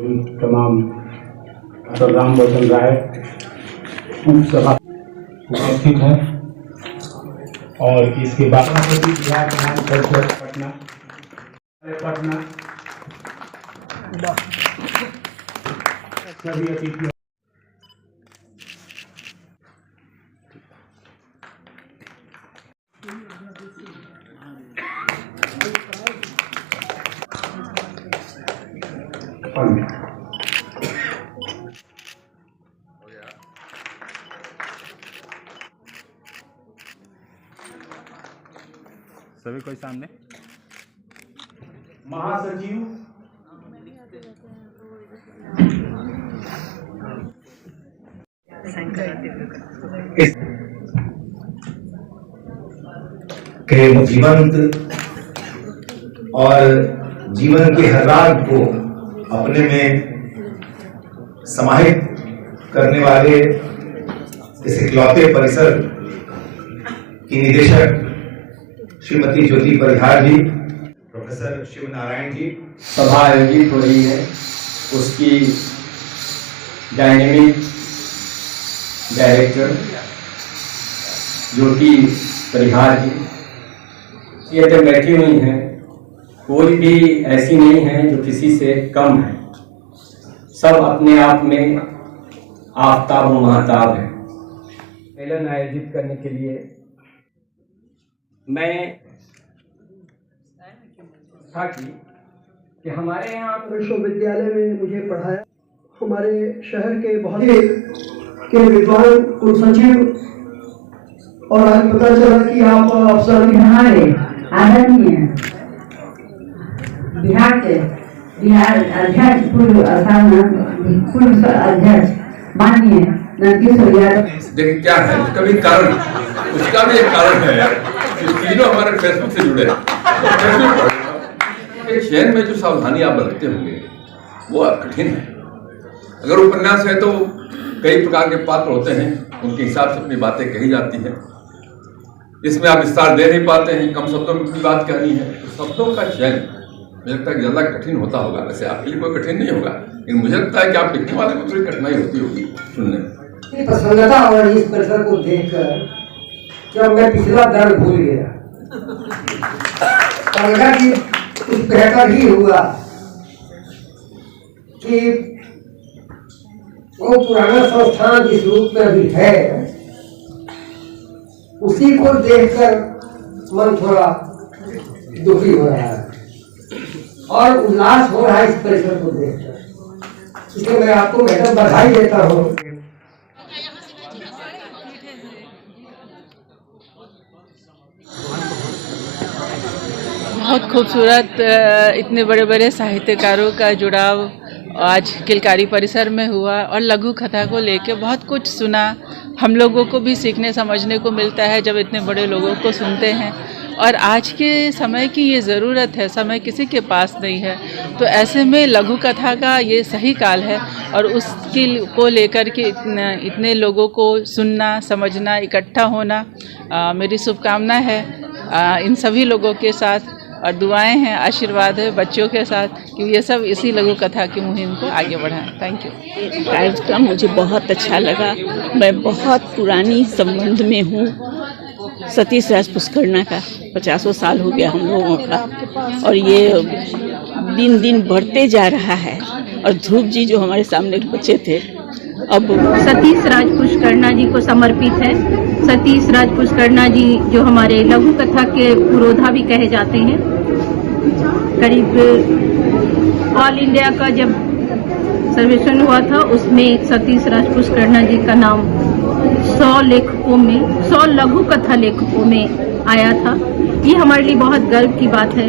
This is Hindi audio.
तमाम राम वचन राय सभा उपस्थित है और इसके बाद पटना सभी अतिथि सभी कोई सामने महासचिव के जीवंत और जीवन के हर राग को अपने में समाहित करने वाले इस इकलौते परिसर की निदेशक श्रीमती ज्योति परिहार जी, प्रोफेसर शिव नारायण जी, सभा आयोजित हो रही है उसकी डायनेमिक डायरेक्टर ज्योति परिहार जी ये तो बैठी हुई हैं, कोई भी ऐसी नहीं है जो किसी से कम है, सब अपने आप में आफ्ताब व महताब है। सम्मेलन आयोजित करने के लिए मैं था कि हमारे यहाँ विश्वविद्यालय में मुझे पढ़ाया, हमारे शहर के बहुत के विद्वान कुलसचिव, और आज पता चला कि आप अफसर हमारे आदरणीय बिहार अध्यक्ष पूर्व अध्यक्ष माननीय नंदकिशोर यादव। देखिए क्या है उसका भी कारण, उसका भी एक कारण है यार, तीनों हमारे फेसबुक से जुड़े हैं। चयन में जो सावधानी आप बरतते होंगे वो कठिन है। अगर उपन्यास है तो कई प्रकार के पात्र होते हैं, उनके हिसाब से अपनी बातें कही जाती हैं। इसमें आप विस्तार दे नहीं पाते हैं, कम शब्दों में अपनी बात कहनी है, तो शब्दों का चयन मुझे लगता है ज़्यादा कठिन होता होगा। वैसे आपके लिए कोई कठिन नहीं होगा, लेकिन मुझे लगता है कि आप लिखने वाले को थोड़ी कठिनाई होती होगी सुनने में। प्रसन्नता और इस परिसर को देखकर जब मैं पिछला दर्द भूल गया, लगा कि कुछ बेहतर ही हुआ कि वो पुराना संस्थान जिस रूप में अभी है उसी को देखकर मन थोड़ा दुखी हो रहा है और उल्लास हो रहा है इस परिसर को देखकर। इसलिए मैं आपको मैडम बधाई देता हूँ। बहुत खूबसूरत, इतने बड़े बड़े साहित्यकारों का जुड़ाव आज किलकारी परिसर में हुआ और लघु कथा को लेके बहुत कुछ सुना। हम लोगों को भी सीखने समझने को मिलता है जब इतने बड़े लोगों को सुनते हैं, और आज के समय की ये ज़रूरत है, समय किसी के पास नहीं है, तो ऐसे में लघु कथा का ये सही काल है और उसकी को लेकर के इतने लोगों को सुनना समझना इकट्ठा होना मेरी शुभकामना है इन सभी लोगों के साथ, और दुआएं हैं, आशीर्वाद है बच्चों के साथ कि ये सब इसी लघु कथा की मुहिम को आगे बढ़ाएं। Thank you. कार्यक्रम मुझे बहुत अच्छा लगा। मैं बहुत पुरानी संबंध में हूँ सतीश राज पुष्करना का, 50 साल हो गया हम लोगों का, और ये दिन दिन बढ़ते जा रहा है। और ध्रुव जी जो हमारे सामने बच्चे थे, अब सतीश राज पुष्करना जी को समर्पित है। सतीश राज पुष्करना जी जो हमारे लघु कथा के पुरोधा भी कहे जाते हैं। करीब ऑल इंडिया का जब सर्वेक्षण हुआ था उसमें सतीश राज पुष्करना जी का नाम 100 लेखकों में, 100 लघु कथा लेखकों में आया था। ये हमारे लिए बहुत गर्व की बात है।